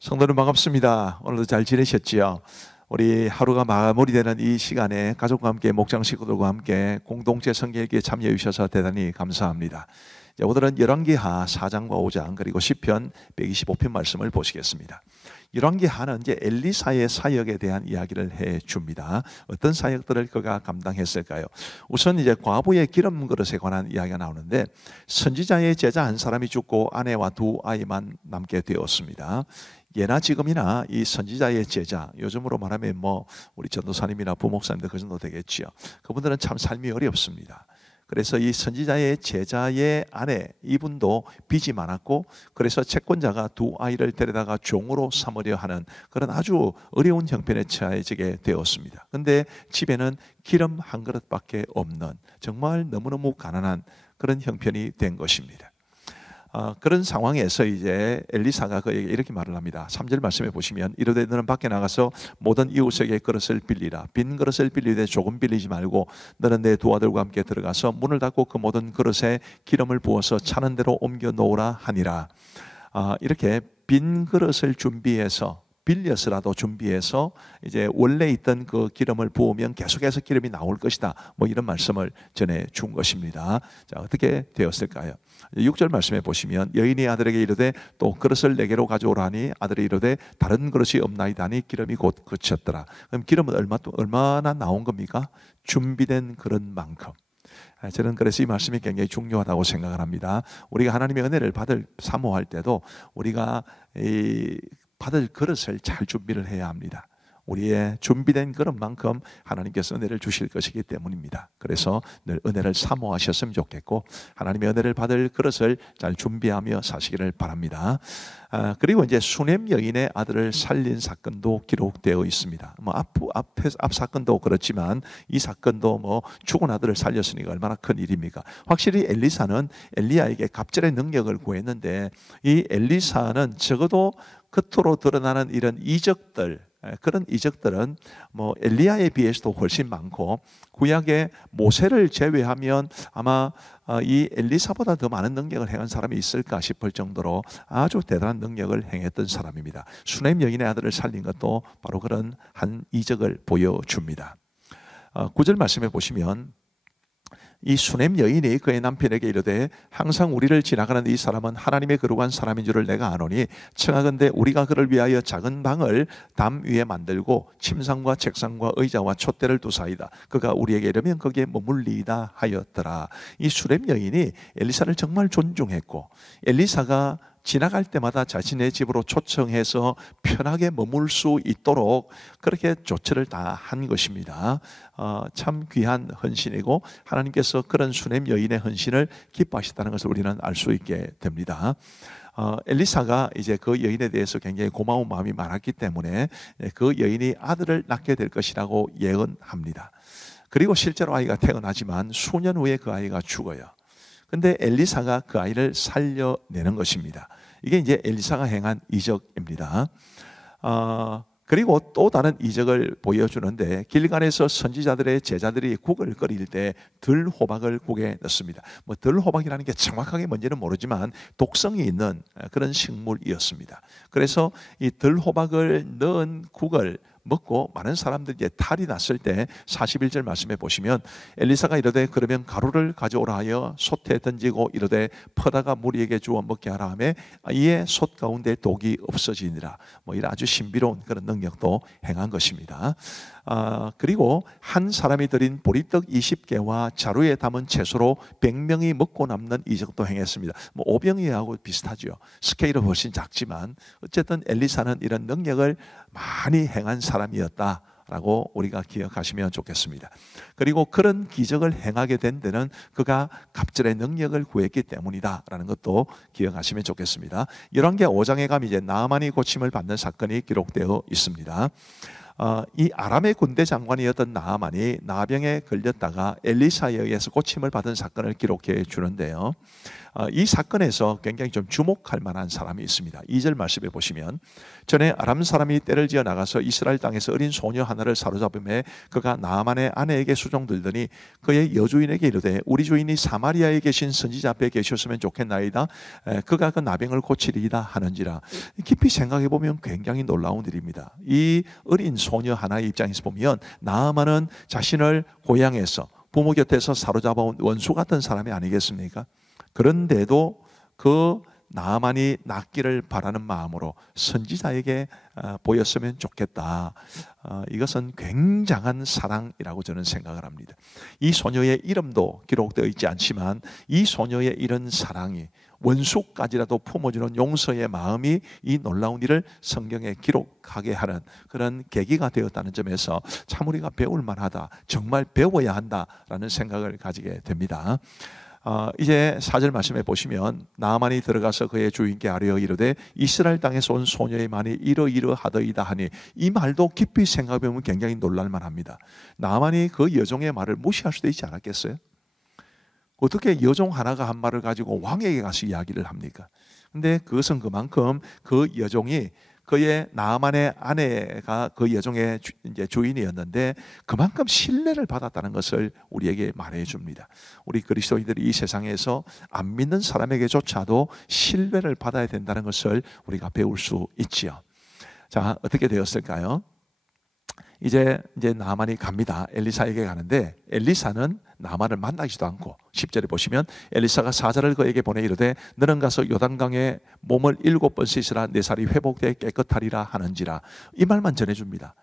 성도님 반갑습니다. 오늘도 잘 지내셨지요? 우리 하루가 마무리되는 이 시간에 가족과 함께 목장 식구들과 함께 공동체 성경읽기에 참여해 주셔서 대단히 감사합니다. 오늘은 열왕기하 4장과 5장 그리고 시편 125편 말씀을 보시겠습니다. 열왕기하는 이제 엘리사의 사역에 대한 이야기를 해 줍니다. 어떤 사역들을 그가 감당했을까요? 우선 이제 과부의 기름 그릇에 관한 이야기가 나오는데, 선지자의 제자 한 사람이 죽고 아내와 두 아이만 남게 되었습니다. 예나 지금이나 이 선지자의 제자, 요즘으로 말하면 우리 전도사님이나 부목사님들 그 정도 되겠지요. 그분들은 참 삶이 어렵습니다. 그래서 이 선지자의 제자의 아내, 이분도 빚이 많았고, 그래서 채권자가 두 아이를 데려다가 종으로 삼으려 하는 그런 아주 어려운 형편에 처해지게 되었습니다. 그런데 집에는 기름 한 그릇밖에 없는 정말 너무너무 가난한 그런 형편이 된 것입니다. 그런 상황에서 이제 엘리사가 그에게 이렇게 말을 합니다. 3절 말씀해 보시면, 이르되 너는 밖에 나가서 모든 이웃에게 그릇을 빌리라. 빈 그릇을 빌리되 조금 빌리지 말고 너는 내 두 아들과 함께 들어가서 문을 닫고 그 모든 그릇에 기름을 부어서 차는 대로 옮겨 놓으라 하니라. 이렇게 빈 그릇을 준비해서, 빌려서라도 준비해서 이제 원래 있던 그 기름을 부으면 계속해서 기름이 나올 것이다, 이런 말씀을 전해 준 것입니다. 자, 어떻게 되었을까요? 6절 말씀해 보시면, 여인이 아들에게 이르되 또 그릇을 내게로 가져오라 하니 아들이 이르되 다른 그릇이 없나이다 하니 기름이 곧 그쳤더라. 그럼 기름은 얼마나 나온 겁니까? 준비된 그릇만큼. 저는 그래서 이 말씀이 굉장히 중요하다고 생각을 합니다. 우리가 하나님의 은혜를 사모할 때도 우리가 받을 그릇을 잘 준비를 해야 합니다. 우리의 준비된 그릇만큼 하나님께서 은혜를 주실 것이기 때문입니다. 그래서 늘 은혜를 사모하셨으면 좋겠고, 하나님의 은혜를 받을 그릇을 잘 준비하며 사시기를 바랍니다. 그리고 이제 수넴 여인의 아들을 살린 사건도 기록되어 있습니다. 앞 사건도 그렇지만 이 사건도 죽은 아들을 살렸으니까 얼마나 큰 일입니까? 확실히 엘리사는 엘리야에게 갑절의 능력을 구했는데, 이 엘리사는 적어도 겉으로 드러나는 이런 이적들, 그런 이적들은 엘리야에 비해서도 훨씬 많고, 구약의 모세를 제외하면 아마 이 엘리사보다 더 많은 능력을 행한 사람이 있을까 싶을 정도로 아주 대단한 능력을 행했던 사람입니다. 수넴 여인의 아들을 살린 것도 바로 그런 한 이적을 보여줍니다. 9절 말씀해 보시면, 이 수넴 여인이 그의 남편에게 이르되 항상 우리를 지나가는 이 사람은 하나님의 거룩한 사람인 줄을 내가 아노니 청하건대 우리가 그를 위하여 작은 방을 담 위에 만들고 침상과 책상과 의자와 촛대를 두사이다. 그가 우리에게 이르면 거기에 머물리이다 하였더라. 이 수넴 여인이 엘리사를 정말 존중했고, 엘리사가 지나갈 때마다 자신의 집으로 초청해서 편하게 머물 수 있도록 그렇게 조처를 다 한 것입니다. 참 귀한 헌신이고, 하나님께서 그런 수넴 여인의 헌신을 기뻐하셨다는 것을 우리는 알 수 있게 됩니다. 엘리사가 이제 그 여인에 대해서 굉장히 고마운 마음이 많았기 때문에 그 여인이 아들을 낳게 될 것이라고 예언합니다. 그리고 실제로 아이가 태어나지만 수년 후에 그 아이가 죽어요. 근데 엘리사가 그 아이를 살려내는 것입니다. 이게 이제 엘리사가 행한 이적입니다. 그리고 또 다른 이적을 보여주는데, 길갈에서 선지자들의 제자들이 국을 끓일 때 들호박을 국에 넣습니다. 들호박이라는 게 정확하게 뭔지는 모르지만 독성이 있는 그런 식물이었습니다. 그래서 이 들호박을 넣은 국을 먹고 많은 사람들이 이제 탈이 났을 때 41절 말씀해 보시면, 엘리사가 이르되 그러면 가루를 가져오라 하여 솥에 던지고 이르되 퍼다가 무리에게 주어 먹게 하라 하며 이에 솥 가운데 독이 없어지니라. 이런 아주 신비로운 그런 능력도 행한 것입니다. 그리고 한 사람이 드린 보리떡 20개와 자루에 담은 채소로 100명이 먹고 남는 이적도 행했습니다. 오병이하고 비슷하죠. 스케일은 훨씬 작지만 어쨌든 엘리사는 이런 능력을 많이 행한 사람이었다라고 우리가 기억하시면 좋겠습니다. 그리고 그런 기적을 행하게 된 데는 그가 갑절의 능력을 구했기 때문이다라는 것도 기억하시면 좋겠습니다. 열왕기 5장에 가면 이제 나아만이 고침을 받는 사건이 기록되어 있습니다. 이 아람의 군대 장관이었던 나아만이 나병에 걸렸다가 엘리사에 의해서 고침을 받은 사건을 기록해 주는데요. 이 사건에서 굉장히 좀 주목할 만한 사람이 있습니다. 2절 말씀해 보시면, 전에 아람 사람이 떼를 지어 나가서 이스라엘 땅에서 어린 소녀 하나를 사로잡음에 그가 나아만의 아내에게 수종들더니 그의 여주인에게 이르되 우리 주인이 사마리아에 계신 선지자 앞에 계셨으면 좋겠나이다. 그가 그 나병을 고치리이다 하는지라. 깊이 생각해 보면 굉장히 놀라운 일입니다. 이 어린 소녀 하나의 입장에서 보면 나아만은 자신을 고향에서 부모 곁에서 사로잡아온 원수 같은 사람이 아니겠습니까? 그런데도 그 나아만이 낫기를 바라는 마음으로 선지자에게 보였으면 좋겠다. 이것은 굉장한 사랑이라고 저는 생각을 합니다. 이 소녀의 이름도 기록되어 있지 않지만 이 소녀의 이런 사랑이 원수까지라도 품어주는 용서의 마음이 이 놀라운 일을 성경에 기록하게 하는 그런 계기가 되었다는 점에서 참 우리가 배울 만하다, 정말 배워야 한다라는 생각을 가지게 됩니다. 이제 4절 말씀해 보시면 나아만이 들어가서 그의 주인께 아뢰어 이르되 이스라엘 땅에서 온 소녀의 말이 이러이러하더이다 하니, 이 말도 깊이 생각해 보면 굉장히 놀랄만 합니다. 나아만이 그 여종의 말을 무시할 수도 있지 않았겠어요? 어떻게 여종 하나가 한 말을 가지고 왕에게 가서 이야기를 합니까? 근데 그것은 그만큼 그 여종이, 그의 나아만의 아내가 그 여종의 이제 주인이었는데 그만큼 신뢰를 받았다는 것을 우리에게 말해 줍니다. 우리 그리스도인들이 이 세상에서 안 믿는 사람에게조차도 신뢰를 받아야 된다는 것을 우리가 배울 수 있지요. 자, 어떻게 되었을까요? 이제 나아만이 갑니다. 엘리사에게 가는데 엘리사는 나아만을 만나지도 않고 10절에 보시면 엘리사가 사자를 그에게 보내 이르되 너는 가서 요단강에 몸을 7번 씻으라 내 살이 회복되어 깨끗하리라 하는지라. 이 말만 전해줍니다.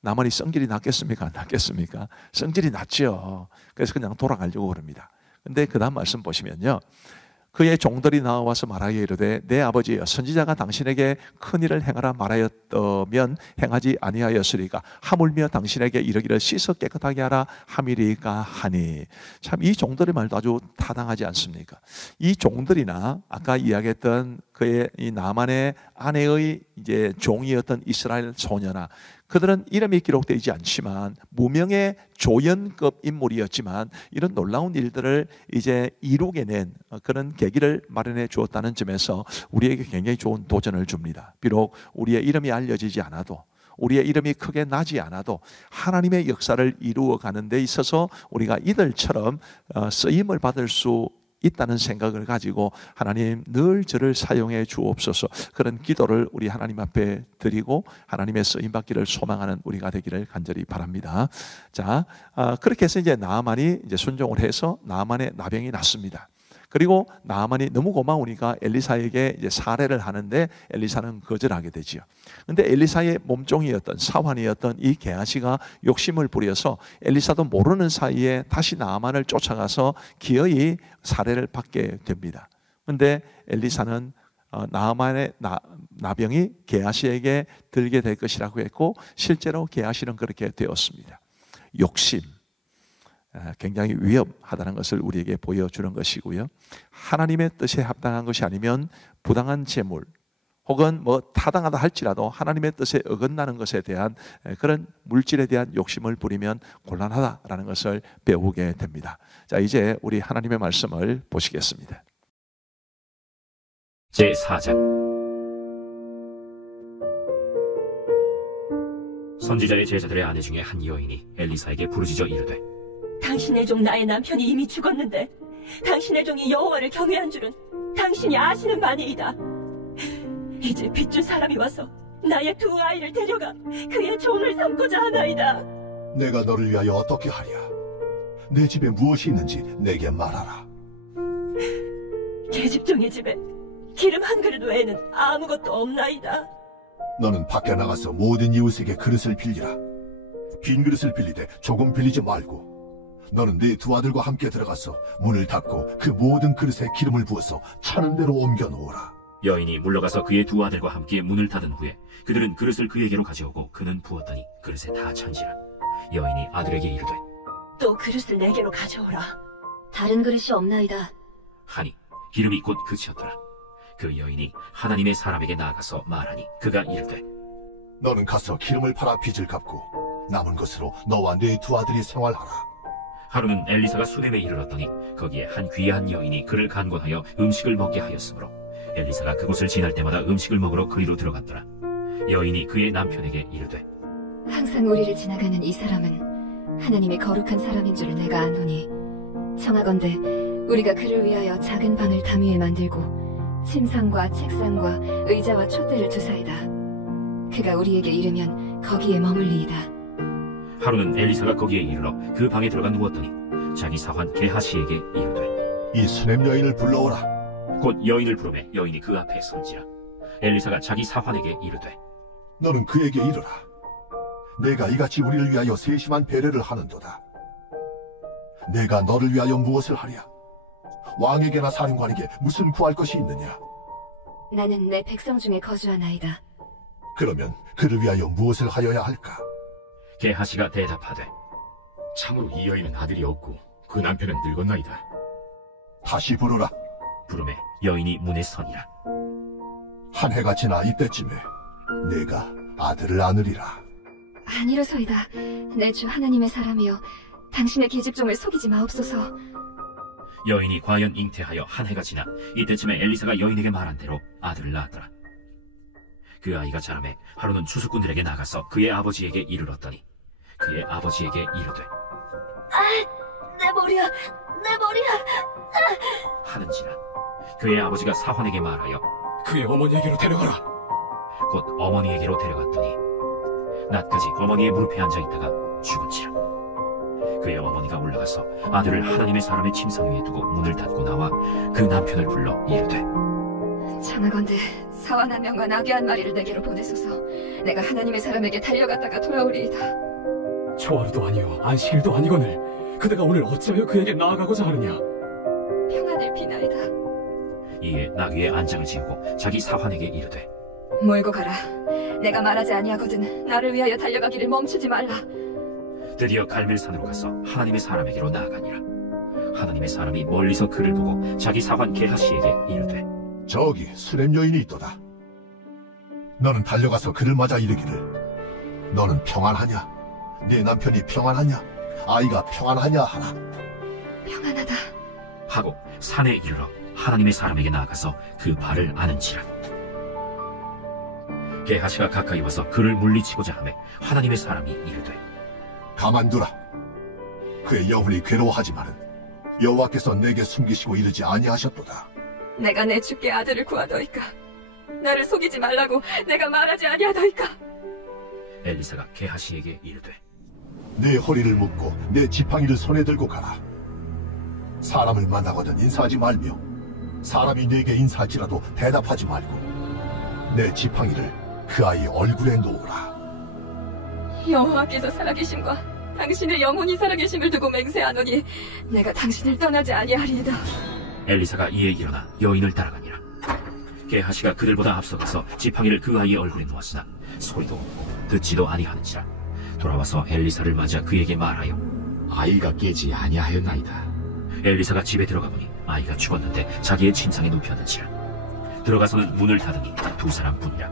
나아만이 성질이 났겠습니까? 안 났겠습니까? 성질이 났죠. 그래서 그냥 돌아가려고 그럽니다. 근데 그 다음 말씀 보시면요, 그의 종들이 나와서 말하기에 이르되 내 아버지여 선지자가 당신에게 큰 일을 행하라 말하였다면 행하지 아니하였으리까 하물며 당신에게 이르기를 씻어 깨끗하게 하라 함이리까 하니. 참 이 종들의 말도 아주 타당하지 않습니까? 이 종들이나 아까 이야기했던 그의 이 나만의 아내의 이제 종이었던 이스라엘 소녀나, 그들은 이름이 기록되지 않지만 무명의 조연급 인물이었지만 이런 놀라운 일들을 이제 이루게 낸 그런 계기를 마련해 주었다는 점에서 우리에게 굉장히 좋은 도전을 줍니다. 비록 우리의 이름이 알려지지 않아도, 우리의 이름이 크게 나지 않아도 하나님의 역사를 이루어 가는 데 있어서 우리가 이들처럼 쓰임을 받을 수 있다는 생각을 가지고 하나님 늘 저를 사용해 주옵소서, 그런 기도를 우리 하나님 앞에 드리고 하나님의 쓰임받기를 소망하는 우리가 되기를 간절히 바랍니다. 자, 그렇게 해서 이제 나아만이 이제 순종을 해서 나아만의 나병이 났습니다. 그리고 나아만이 너무 고마우니까 엘리사에게 이제 사례를 하는데 엘리사는 거절하게 되지요. 근데 엘리사의 몸종이었던 사환이었던 이 게하시가 욕심을 부려서 엘리사도 모르는 사이에 다시 나아만을 쫓아가서 기어이 사례를 받게 됩니다. 근데 엘리사는 나아만의 나병이 게하시에게 들게 될 것이라고 했고 실제로 게하시는 그렇게 되었습니다. 욕심, 굉장히 위험하다는 것을 우리에게 보여주는 것이고요. 하나님의 뜻에 합당한 것이 아니면 부당한 재물 혹은 뭐 타당하다 할지라도 하나님의 뜻에 어긋나는 것에 대한 그런 물질에 대한 욕심을 부리면 곤란하다라는 것을 배우게 됩니다. 자, 이제 우리 하나님의 말씀을 보시겠습니다. 제4장. 선지자의 제자들의 아내 중에 한 여인이 엘리사에게 부르짖어 이르되 당신의 종 나의 남편이 이미 죽었는데 당신의 종이 여호와를 경외한 줄은 당신이 아시는 바니이다. 이제 빚줄 사람이 와서 나의 두 아이를 데려가 그의 종을 삼고자 하나이다. 내가 너를 위하여 어떻게 하랴? 내 집에 무엇이 있는지 내게 말하라. 계집종의 집에 기름 한 그릇 외에는 아무것도 없나이다. 너는 밖에 나가서 모든 이웃에게 그릇을 빌리라. 빈 그릇을 빌리되 조금 빌리지 말고 너는 네 두 아들과 함께 들어가서 문을 닫고 그 모든 그릇에 기름을 부어서 차는 대로 옮겨 놓으라. 여인이 물러가서 그의 두 아들과 함께 문을 닫은 후에 그들은 그릇을 그에게로 가져오고 그는 부었더니 그릇에 다 찬지라. 여인이 아들에게 이르되 또 그릇을 내게로 가져오라. 다른 그릇이 없나이다 하니 기름이 곧 그치었더라. 그 여인이 하나님의 사람에게 나아가서 말하니 그가 이르되 너는 가서 기름을 팔아 빚을 갚고 남은 것으로 너와 네 두 아들이 생활하라. 하루는 엘리사가 수넴에 이르렀더니 거기에 한 귀한 여인이 그를 간곤하여 음식을 먹게 하였으므로 엘리사가 그곳을 지날 때마다 음식을 먹으러 그리로 들어갔더라. 여인이 그의 남편에게 이르되 항상 우리를 지나가는 이 사람은 하나님의 거룩한 사람인 줄 내가 아노니 청하건대 우리가 그를 위하여 작은 방을 담 위에 만들고 침상과 책상과 의자와 촛대를 두사이다. 그가 우리에게 이르면 거기에 머물리이다. 하루는 엘리사가 거기에 이르러 그 방에 들어가 누웠더니 자기 사환 게하시에게 이르되 이 수넴 여인을 불러오라. 곧 여인을 부르매 여인이 그 앞에 선지라. 엘리사가 자기 사환에게 이르되 너는 그에게 이르라. 내가 이같이 우리를 위하여 세심한 배려를 하는도다. 내가 너를 위하여 무엇을 하랴? 왕에게나 사령관에게 무슨 구할 것이 있느냐? 나는 내 백성 중에 거주하나이다. 그러면 그를 위하여 무엇을 하여야 할까? 게하시가 대답하되 참으로 이 여인은 아들이 없고 그 남편은 늙었나이다. 다시 부르라. 부르매 여인이 문에 서니라. 한 해가 지나 이때쯤에 내가 아들을 안으리라. 아니로소이다. 내 주 하나님의 사람이여 당신의 계집종을 속이지 마옵소서. 여인이 과연 잉태하여 한 해가 지나 이때쯤에 엘리사가 여인에게 말한 대로 아들을 낳았더라. 그 아이가 자라매 하루는 추수꾼들에게 나가서 그의 아버지에게 이르렀더니 그의 아버지에게 이르되 내 머리야, 내 머리야. 하는지라. 그의 아버지가 사환에게 말하여 그의 어머니에게로 데려가라. 곧 어머니에게로 데려갔더니 낮까지 어머니의 무릎에 앉아있다가 죽은지라. 그의 어머니가 올라가서 아들을 하나님의 사람의 침상 위에 두고 문을 닫고 나와 그 남편을 불러 이르되 청하건대 사환 한 명과 나귀 한 마리를 내게로 보내소서. 내가 하나님의 사람에게 달려갔다가 돌아오리이다. 초하루도 아니요 안식일도 아니거늘 그대가 오늘 어찌하여 그에게 나아가고자 하느냐? 평안을 비나이다. 이에 나귀의 안장을 지우고 자기 사환에게 이르되 몰고 가라. 내가 말하지 아니하거든 나를 위하여 달려가기를 멈추지 말라. 드디어 갈멜산으로 가서 하나님의 사람에게로 나아가니라. 하나님의 사람이 멀리서 그를 보고 자기 사환 게하시에게 이르되 저기 수렘 여인이 있도다. 너는 달려가서 그를 맞아 이르기를 너는 평안하냐? 네 남편이 평안하냐? 아이가 평안하냐 하라. 평안하다. 하고 산에 이르러 하나님의 사람에게 나아가서 그 발을 아는지라. 게하시가 가까이 와서 그를 물리치고자 하매 하나님의 사람이 이르되 가만두라. 그의 영혼이 괴로워하지만은 여호와께서 내게 숨기시고 이르지 아니하셨도다. 내가 내 주께 아들을 구하더이까. 나를 속이지 말라고 내가 말하지 아니하더이까. 엘리사가 게하시에게 이르되 내 허리를 묶고 내 지팡이를 손에 들고 가라. 사람을 만나거든 인사하지 말며 사람이 네게 인사할지라도 대답하지 말고 내 지팡이를 그 아이 얼굴에 놓으라. 여호와께서 살아계심과 당신의 영혼이 살아계심을 두고 맹세하노니 내가 당신을 떠나지 아니하리이다. 엘리사가 이에 일어나 여인을 따라가니라. 게하시가 그들보다 앞서가서 지팡이를 그 아이의 얼굴에 놓았으나 소리도 없고 듣지도 아니하는지라. 돌아와서 엘리사를 맞아 그에게 말하여 아이가 깨지 아니하였나이다. 엘리사가 집에 들어가 보니 아이가 죽었는데 자기의 침상에 눕혔는지라. 들어가서는 문을 닫으니 두 사람뿐이라.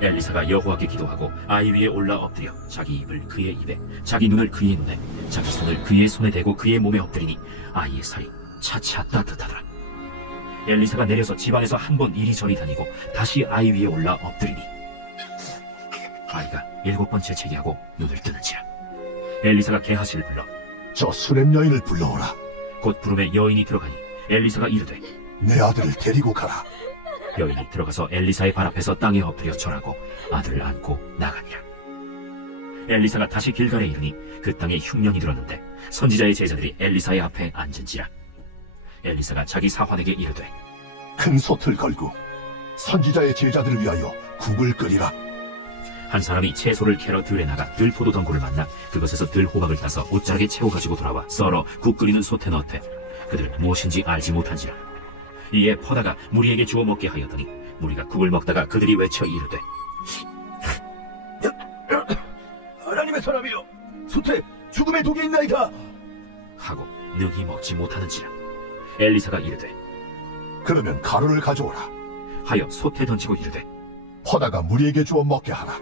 엘리사가 여호와께 기도하고 아이 위에 올라 엎드려 자기 입을 그의 입에 자기 눈을 그의 눈에 자기 손을 그의 손에 대고 그의 몸에 엎드리니 아이의 살이 차차 따뜻하더라. 엘리사가 내려서 집안에서 한 번 이리저리 다니고 다시 아이 위에 올라 엎드리니 아이가 7번째 재기하고 눈을 뜨는지라. 엘리사가 게하시를 불러 저 수렘 여인을 불러오라. 곧 부름에 여인이 들어가니 엘리사가 이르되 내 아들을 데리고 가라. 여인이 들어가서 엘리사의 발 앞에서 땅에 엎드려 절하고 아들을 안고 나가니라. 엘리사가 다시 길갈에 이르니 그 땅에 흉년이 들었는데 선지자의 제자들이 엘리사의 앞에 앉은지라. 엘리사가 자기 사환에게 이르되 큰 솥을 걸고 선지자의 제자들을 위하여 국을 끓이라. 한 사람이 채소를 캐러 들에 나가 들포도 덩굴을 만나 그것에서 들호박을 따서 옷자락에 채워 가지고 돌아와 썰어 국 끓이는 솥에 넣되 그들 무엇인지 알지 못한지라. 이에 퍼다가 무리에게 주어 먹게 하였더니 무리가 국을 먹다가 그들이 외쳐 이르되 하나님의 사람이여, 솥에 죽음의 독이 있나이다. 하고 능히 먹지 못하는지라. 엘리사가 이르되 그러면 가루를 가져오라. 하여 솥에 던지고 이르되 퍼다가 무리에게 주어 먹게 하라.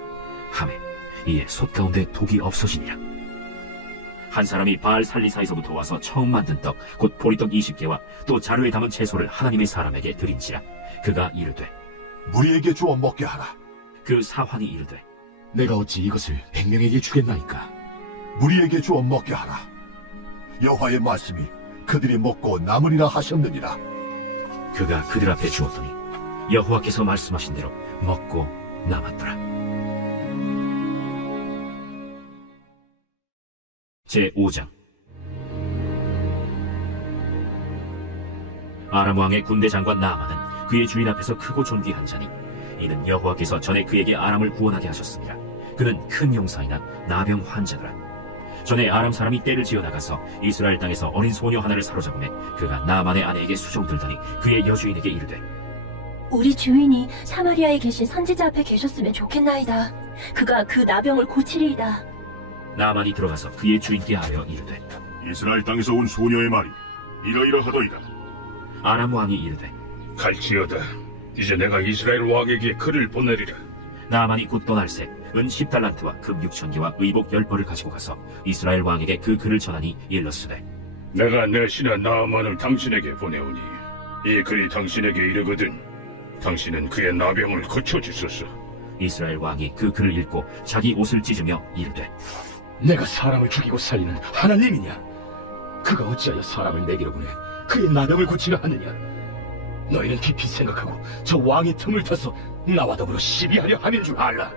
하매 이에 솥 가운데 독이 없어지니라. 한 사람이 바알 살리사에서부터 와서 처음 만든 떡 곧 보리떡 20개와 또 자루에 담은 채소를 하나님의 사람에게 드린지라. 그가 이르되 무리에게 주어 먹게 하라. 그 사환이 이르되 내가 어찌 이것을 100명에게 주겠나이까? 무리에게 주어 먹게 하라. 여호와의 말씀이 그들이 먹고 남으리라 하셨느니라. 그가 그들 앞에 주었더니 여호와께서 말씀하신 대로 먹고 남았더라. 제5장. 아람 왕의 군대 장관 나아만은 그의 주인 앞에서 크고 존귀한 자니 이는 여호와께서 전에 그에게 아람을 구원하게 하셨습니다. 그는 큰 용사이나 나병 환자더라. 전에 아람 사람이 떼를 지어 나가서 이스라엘 땅에서 어린 소녀 하나를 사로잡음에 그가 나아만의 아내에게 수종들더니 그의 여주인에게 이르되 우리 주인이 사마리아에 계신 선지자 앞에 계셨으면 좋겠나이다. 그가 그 나병을 고치리이다. 나아만이 들어가서 그의 주인께 하여 이르되 이스라엘 땅에서 온 소녀의 말이 이러이러하더이다. 아람 왕이 이르되 갈지어다. 이제 내가 이스라엘 왕에게 글을 보내리라. 나아만이 곧 떠날새 은 10달란트와 금 6,000개와 의복 10벌을 가지고 가서 이스라엘 왕에게 그 글을 전하니 일렀으되 내가 내 신하 나아만을 당신에게 보내오니 이 글이 당신에게 이르거든 당신은 그의 나병을 고쳐주소서. 이스라엘 왕이 그 글을 읽고 자기 옷을 찢으며 이르되 내가 사람을 죽이고 살리는 하나님이냐? 그가 어찌하여 사람을 내기로 보내 그의 나병을 고치려 하느냐? 너희는 깊이 생각하고 저 왕의 틈을 타서 나와 더불어 시비하려 하는 줄 알라.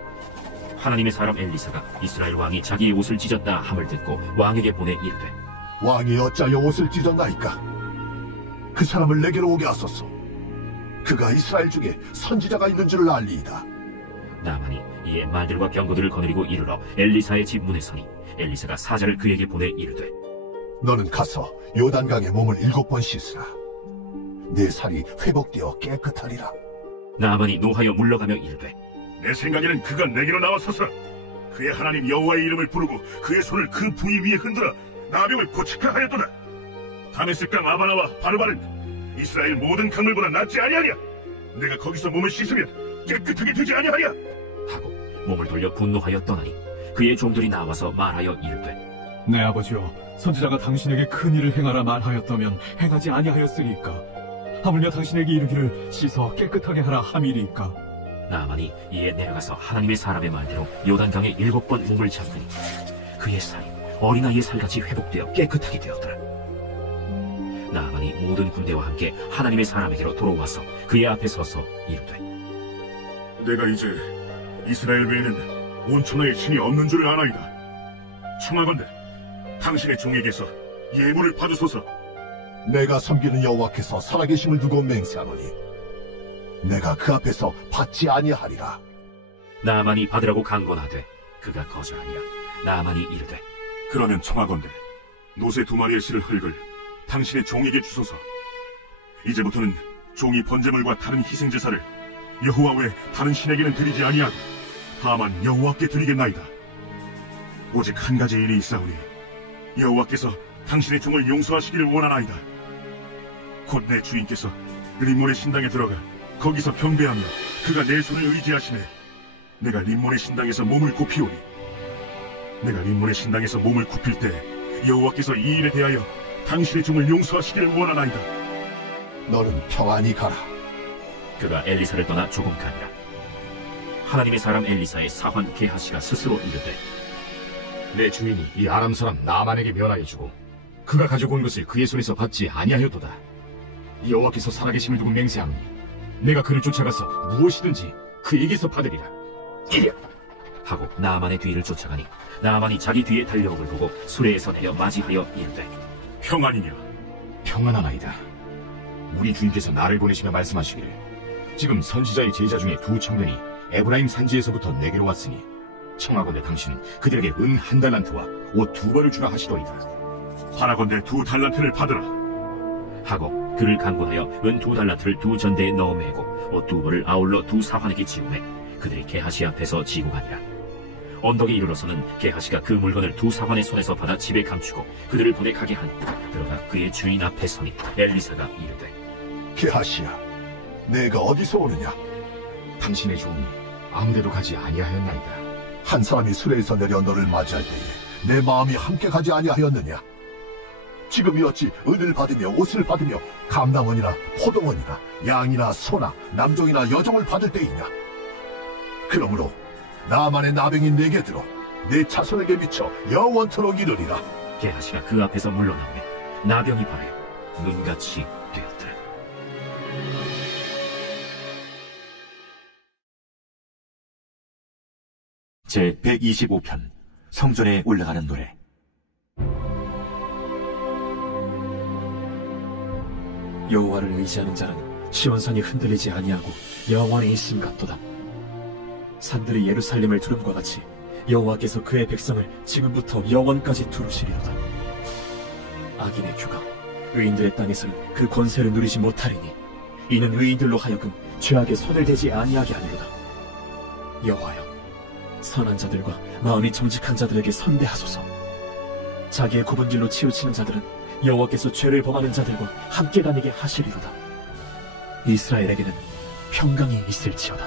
하나님의 사람 엘리사가 이스라엘 왕이 자기의 옷을 찢었다 함을 듣고 왕에게 보내 이르되 왕이 어찌하여 옷을 찢었나이까? 그 사람을 내게로 오게 하소서. 그가 이스라엘 중에 선지자가 있는 줄을 알리이다. 나아만이 이에 말들과 병거들을 거느리고 이르러 엘리사의 집 문에 서니 엘리사가 사자를 그에게 보내 이르되 너는 가서 요단강에 몸을 7번 씻으라. 내 살이 회복되어 깨끗하리라. 나아만이 노하여 물러가며 이르되 내 생각에는 그가 내게로 나와서서 그의 하나님 여호와의 이름을 부르고 그의 손을 그 부위 위에 흔들어 나병을 고치카 하였도다. 다메섹강 아바나와 바르바는 이스라엘 모든 강물보다 낫지 아니하냐? 내가 거기서 몸을 씻으면 깨끗하게 되지 아니하냐? 하고 몸을 돌려 분노하여 떠나니 그의 종들이 나와서 말하여 이르되 내 아버지여, 선지자가 당신에게 큰 일을 행하라 말하였다면 행하지 아니하였으리까? 하물며 당신에게 이르기를 씻어 깨끗하게 하라 함이리까? 나아만이 이에 내려가서 하나님의 사람의 말대로 요단강에 7번 몸을 잠그니 그의 살이 어린아이의 살같이 회복되어 깨끗하게 되었더라. 나아만이 모든 군대와 함께 하나님의 사람에게로 돌아와서 그의 앞에 서서 이르되 내가 이제 이스라엘 외에는 온 천하에 신이 없는 줄을 아나이다. 청하건대 당신의 종에게서 예물을 받으소서. 내가 섬기는 여호와께서 살아계심을 두고 맹세하노니 내가 그 앞에서 받지 아니하리라. 나아만이 받으라고 강권하되 그가 거절하니라. 나아만이 이르되 그러면 청하건대 노새 2마리의 실을 흙을 당신의 종에게 주소서. 이제부터는 종이 번제물과 다른 희생제사를 여호와 외 다른 신에게는 드리지 아니하고 다만 여호와께 드리겠나이다. 오직 한 가지 일이 있사오니 여호와께서 당신의 종을 용서하시기를 원하나이다. 곧 내 주인께서 림몬의 신당에 들어가 거기서 경배하며 그가 내 손을 의지하시네. 내가 림몬의 신당에서 몸을 굽히오니 내가 림몬의 신당에서 몸을 굽힐 때 여호와께서 이 일에 대하여 당신의 종을 용서하시기를 원하나이다. 너는 평안히 가라. 그가 엘리사를 떠나 조금 가니라. 하나님의 사람 엘리사의 사환 게하시가 스스로 이르되 내 주인이 이 아람 사람 나만에게 면하여 주고 그가 가지고 온 것을 그의 손에서 받지 아니하였도다. 여호와께서 살아계심을 두고 맹세하노니 내가 그를 쫓아가서 무엇이든지 그에게서 받으리라. 하고 나아만의 뒤를 쫓아가니 나아만이 자기 뒤에 달려오를 보고 수레에서 내려 맞이하여 이르되 평안이냐? 평안하나이다. 우리 주인께서 나를 보내시며 말씀하시기를 지금 선지자의 제자 중에 2 청년이 에브라임 산지에서부터 내게로 왔으니 청하건대 당신은 그들에게 은 1달란트와 옷 2벌을 주라 하시더이다. 하나건대 2 달란트를 받으라. 하고 그를 강권하여 은 2달란트를 2 전대에 넣어 매고 옷 2벌을 아울러 2 사환에게 지우매 그들이 게하시 앞에서 지고 가니라. 언덕에 이르러서는 게하시가 그 물건을 2 사환의 손에서 받아 집에 감추고 그들을 보내 가게 하니 들어가 그의 주인 앞에 서니 엘리사가 이르되 게하시야, 내가 어디서 오느냐? 당신의 종이 아무데도 가지 아니하였나이다. 한 사람이 수레에서 내려 너를 맞이할 때에 내 마음이 함께 가지 아니하였느냐? 지금이 어찌 은을 받으며 옷을 받으며 감남원이나 포도원이나 양이나 소나 남종이나 여종을 받을 때이냐? 그러므로 나만의 나병이 내게 들어 내 자손에게 미쳐 영원토록 이르리라. 게하시가 그 앞에서 물러나매 나병이 발하여 눈같이 되었더라. 제 125편 성전에 올라가는 노래. 여호와를 의지하는 자는 시온산이 흔들리지 아니하고 영원히 있음 같도다. 산들이 예루살렘을 두름과 같이 여호와께서 그의 백성을 지금부터 영원까지 두루시리로다. 악인의 규가 의인들의 땅에서는 그 권세를 누리지 못하리니 이는 의인들로 하여금 죄악에 손을 대지 아니하게 하리로다. 여호와여, 선한 자들과 마음이 정직한 자들에게 선대하소서. 자기의 굽은 길로 치우치는 자들은 여호와께서 죄를 범하는 자들과 함께 다니게 하시리로다. 이스라엘에게는 평강이 있을지어다.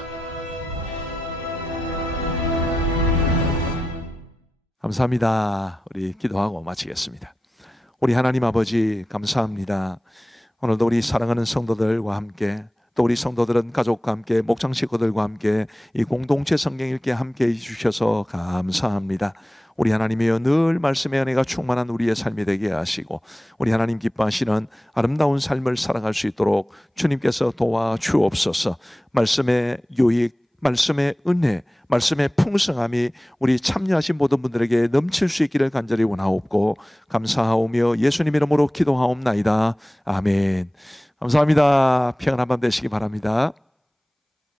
감사합니다. 우리 기도하고 마치겠습니다. 우리 하나님 아버지 감사합니다. 오늘도 우리 사랑하는 성도들과 함께, 또 우리 성도들은 가족과 함께, 목장 식구들과 함께 이 공동체 성경 읽기에 함께 해주셔서 감사합니다. 우리 하나님이여, 늘 말씀의 은혜가 충만한 우리의 삶이 되게 하시고 우리 하나님 기뻐하시는 아름다운 삶을 살아갈 수 있도록 주님께서 도와주옵소서. 말씀의 유익, 말씀의 은혜, 말씀의 풍성함이 우리 참여하신 모든 분들에게 넘칠 수 있기를 간절히 원하옵고 감사하오며 예수님 이름으로 기도하옵나이다. 아멘. 감사합니다. 평안한 밤 되시기 바랍니다.